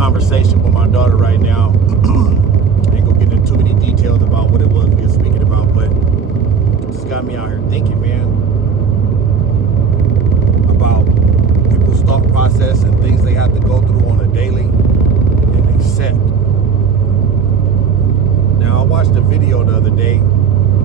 conversation with my daughter right now. Ain't gonna get into too many details about what it was we were speaking about, but it just got me out here thinking, man, about people's thought process and things they have to go through on a daily and accept. Now, I watched a video the other day.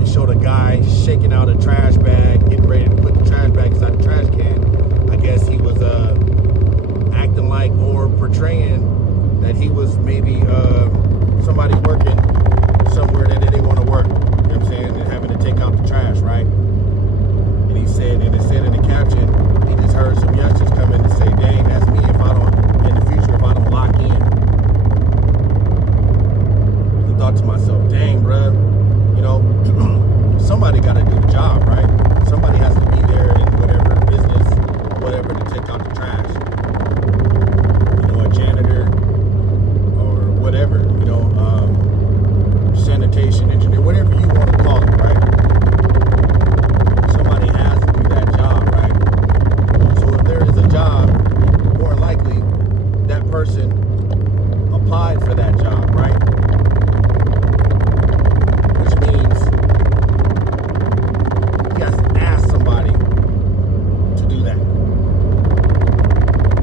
It showed a guy shaking out a trash bag, getting ready to put the trash bag inside the trash can. I guess he was acting like or portraying that he was maybe somebody working somewhere that they didn't want to work. You know what I'm saying? And having to take out the trash, right? And he said, and it said in the caption, he just heard some youngsters come in and say, dang, that's me if I don't, in the future, if I don't lock in. And I thought to myself, dang, bruh, you know, somebody got to do the job, right? Somebody has to be there in whatever business, whatever, to take out the trash. You know, a janitor or whatever, you know, sanitation engineer, whatever you want to call it, right? Somebody has to do that job, right? So if there is a job, more likely that person applied for that job, right? Which means he has to ask somebody to do that.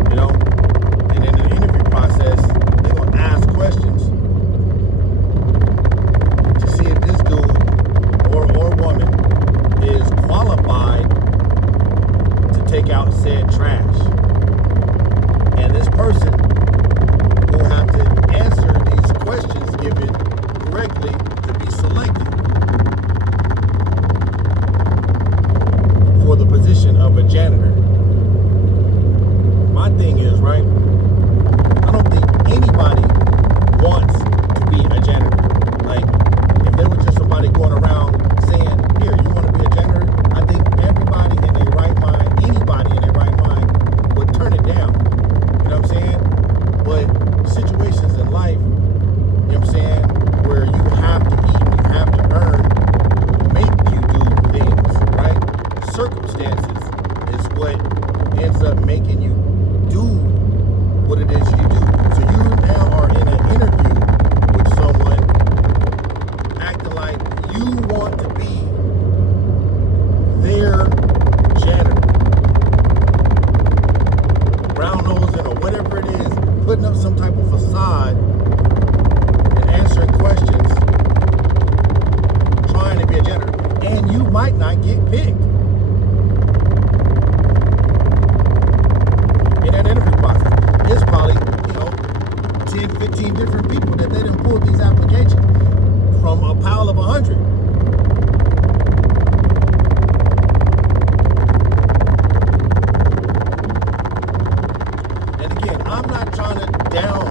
You know? And in the interview process, they're going to ask questions to see if this dude or woman is qualified to take out said trash. And this person will have to answer these questions given correctly to be selected for the position of a janitor. My thing is, right, I don't think anybody wants to be a janitor. Like, if there was just somebody going around saying, here, you want to be a janitor? I think everybody in their right mind, anybody in their right mind would turn it down. You know what I'm saying? But situations in life, you know what I'm saying, where you have to eat and you have to earn, make you do things, right? Circumstances is what ends up making you do what it is you do. So you now are in an interview with someone acting like you want to be their janitor, brown nosing or whatever it is, putting up some type of facade and answering questions, trying to be a janitor, and you might not get picked in that interview process. There's probably, you know, 10, 15 different people that they done pulled these applications from a pile of 100. And again, I'm not trying to down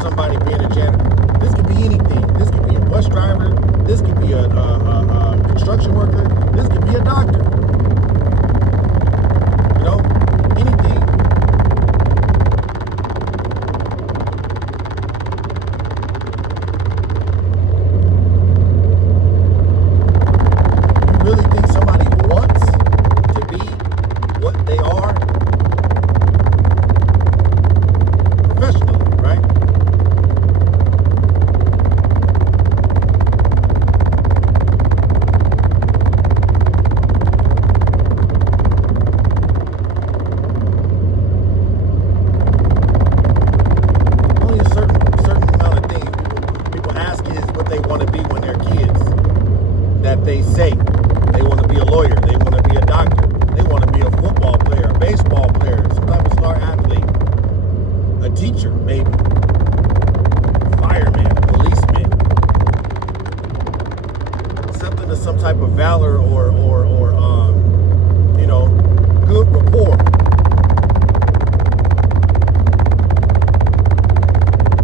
somebody being a janitor. This could be anything. This could be a bus driver. This could be a construction worker. This could be a doctor. You know, anything. You really think somebody wants to be what they are? Professionally, right? Only a certain amount of things people ask is what they want to be when they're kids. That they say they want to be a lawyer, they want to be a doctor, they want to be a football player, a baseball player, some type of star athlete, a teacher, maybe, fireman, a policeman, something to some type of valor or you know, good rapport.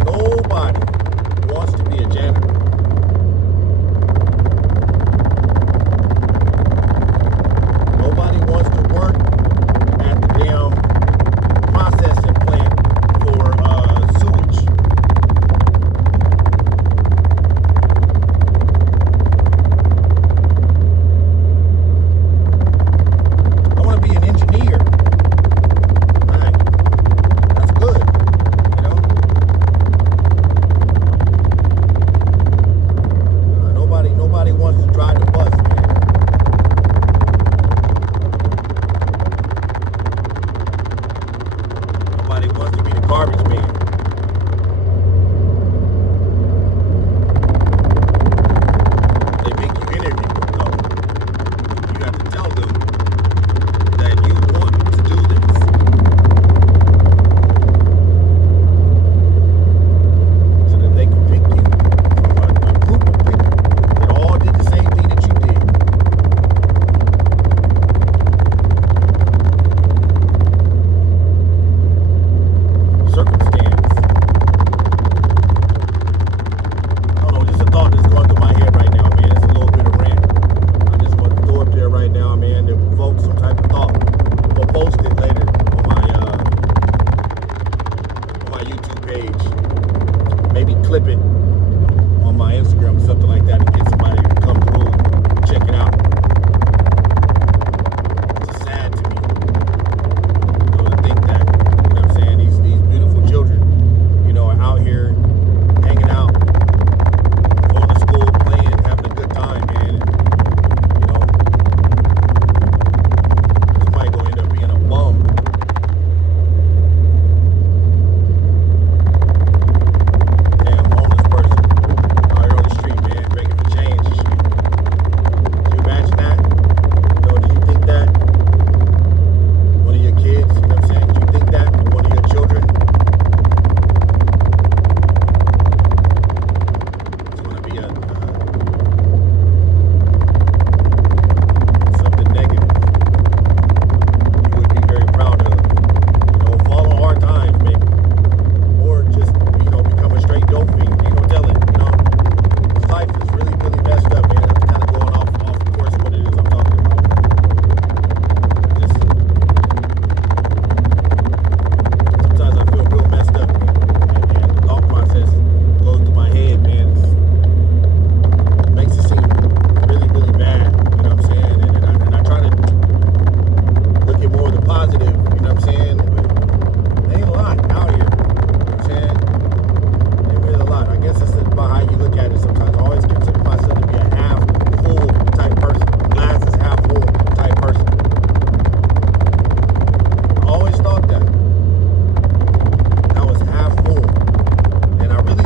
Nobody wants to be a janitor. Nobody wants to work at the damn processing plant for sewage. Everybody wants to be the garbage man. They make you interview them, though. You have to tell them that you want to do this. So that they can pick you from a group of people that all did the same thing that you did. Circumstance. I don't know, just a thought that's going through my head right now, man. It's a little bit of rant. I just want to throw up there right now, man, to provoke some type of thought. I'm gonna post it later on my YouTube page. Maybe clip it on my Instagram or something like that and get somebody to come through and check it out. It's sad to me, to think that, you know what I'm saying, these beautiful children, are out here hanging out, going to school, playing, having a good time, man. Somebody gonna end up being a bum. Damn homeless person out here on the street, man, begging for change and shit. Can you imagine that? Do you think that one of your kids, you know what I'm saying? Do you think that one of your children is going to be something negative you would be very proud of? Follow hard times, maybe. Or just, become a straight dope fiend. Ain't no telling, This life is really, really messed up, man. I'm kind of going off course what it is I'm talking about. Just, sometimes I feel real messed up, man. The thought process goes through my head, man. It makes it seem really, really bad, you know what I'm saying? And I try to look at more of the positive, you know what I'm saying? But there ain't a lot out here, you know what I'm saying? There ain't really a lot. I guess it's about how you look at it sometimes. I always consider myself to be a half full type person. Glass is half full type person. I always thought that. I was half full. And I really,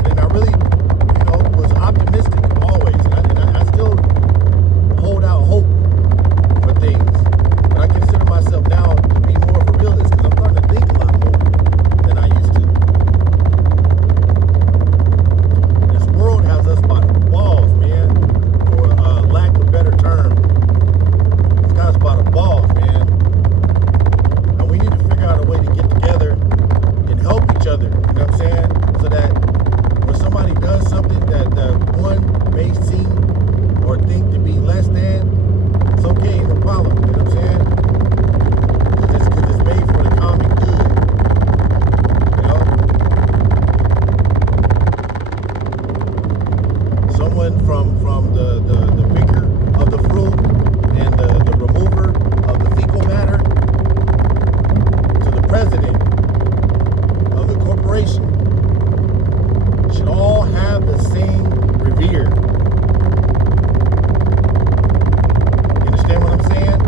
was optimistic always. And I still hold out hope for things. But I consider myself now to be more of a realist because I'm starting to think a lot more than I used to. This world has us by the balls, man. For lack of a better term. It's got us by the balls, man. And we need to figure out a way to get together and help each other, you know what I'm saying? So that when somebody does something that one may seem or think to be less than, it's okay, no problem, you know what I'm saying? Because it's made for the common good, Someone from the picker of the fruit and the remover of the fecal matter to the president of the corporation should all have the same revere. You understand what I'm saying?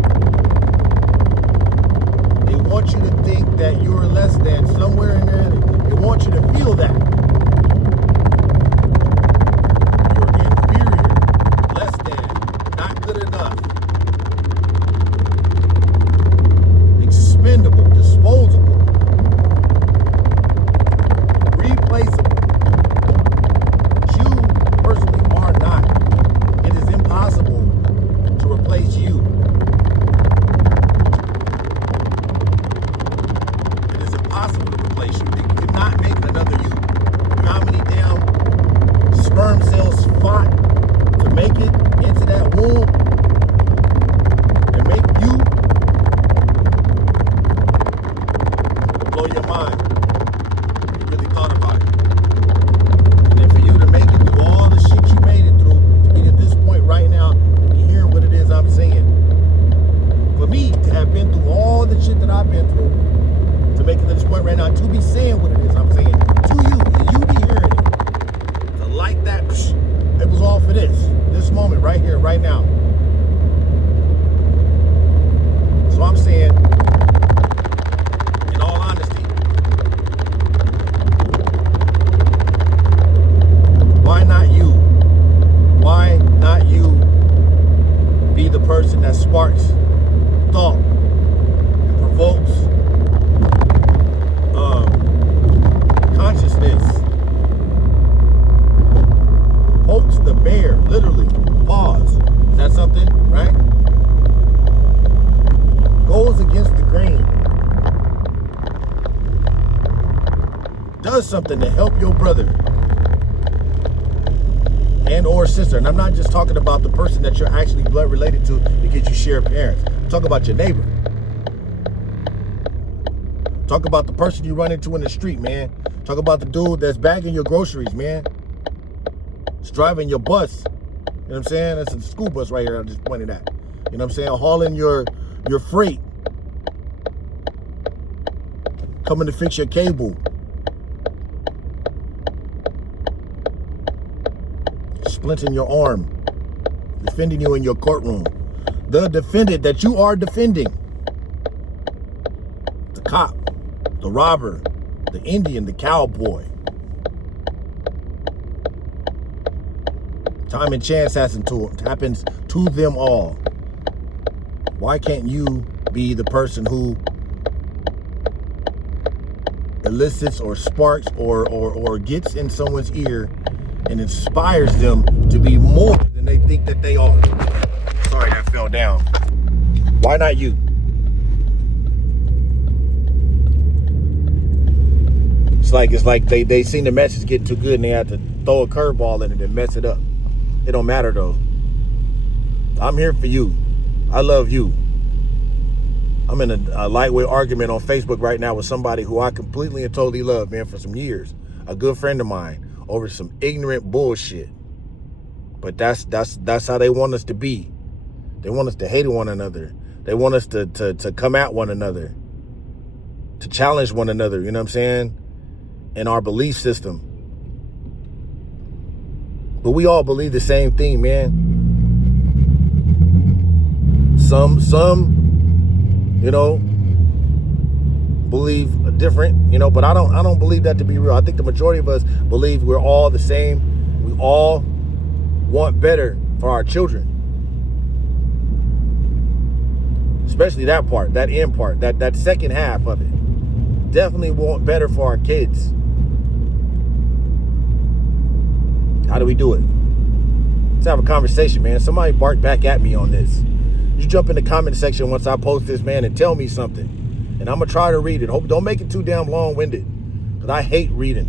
They want you to think that you're less than somewhere in there. They want you to feel that. You're inferior, less than, not good enough, expendable, disposable, replaceable. You personally are not. It is impossible to replace you. It is impossible to replace you. You cannot make another you. You know how many damn sperm cells fought to make it into that womb and make you? It'll blow your mind if you really thought about it. And then for you to make it through all the shit you made it through, to be at this point right now, to be hearing what it is I'm saying. For me to have been through all the shit that I've been through, to make it to this point right now, to be saying what it is I'm saying to you, and you be hearing it, to like that, it was all for this moment right here, right now. So I'm saying, in all honesty, does something to help your brother and or sister, and I'm not just talking about the person that you're actually blood related to because you share parents. Talk about your neighbor. Talk about the person you run into in the street, man. Talk about the dude that's bagging your groceries, man. It's driving your bus. You know what I'm saying? That's a school bus right here. I just pointed at. You know what I'm saying? Hauling your freight. Coming to fix your cable. Splinting your arm. Defending you in your courtroom. The defendant that you are defending. The cop. The robber. The Indian. The cowboy. Time and chance happens to them all. Why can't you be the person who elicits or sparks or gets in someone's ear and inspires them to be more than they think that they are? Sorry, that fell down. Why not you? It's like they seen the message get too good and they had to throw a curveball in it and mess it up. It don't matter though. I'm here for you. I love you. I'm in a lightweight argument on Facebook right now with somebody who I completely and totally love, man, for some years. A good friend of mine over some ignorant bullshit. But that's how they want us to be. They want us to hate one another. They want us to come at one another. To challenge one another, you know what I'm saying? In our belief system. But we all believe the same thing, man. Some, you know, believe different, you know, but I don't believe that to be real. I think the majority of us believe we're all the same. We all want better for our children. Especially that part, that end part, that second half of it. Definitely want better for our kids. How do we do it? Let's have a conversation, man. Somebody bark back at me on this. You jump in the comment section once I post this, man, and tell me something. And I'm going to try to read it. Hope don't make it too damn long-winded, because I hate reading.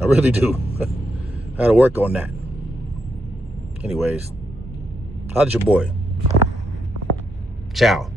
I really do. I got to work on that. Anyways, how's your boy? Ciao.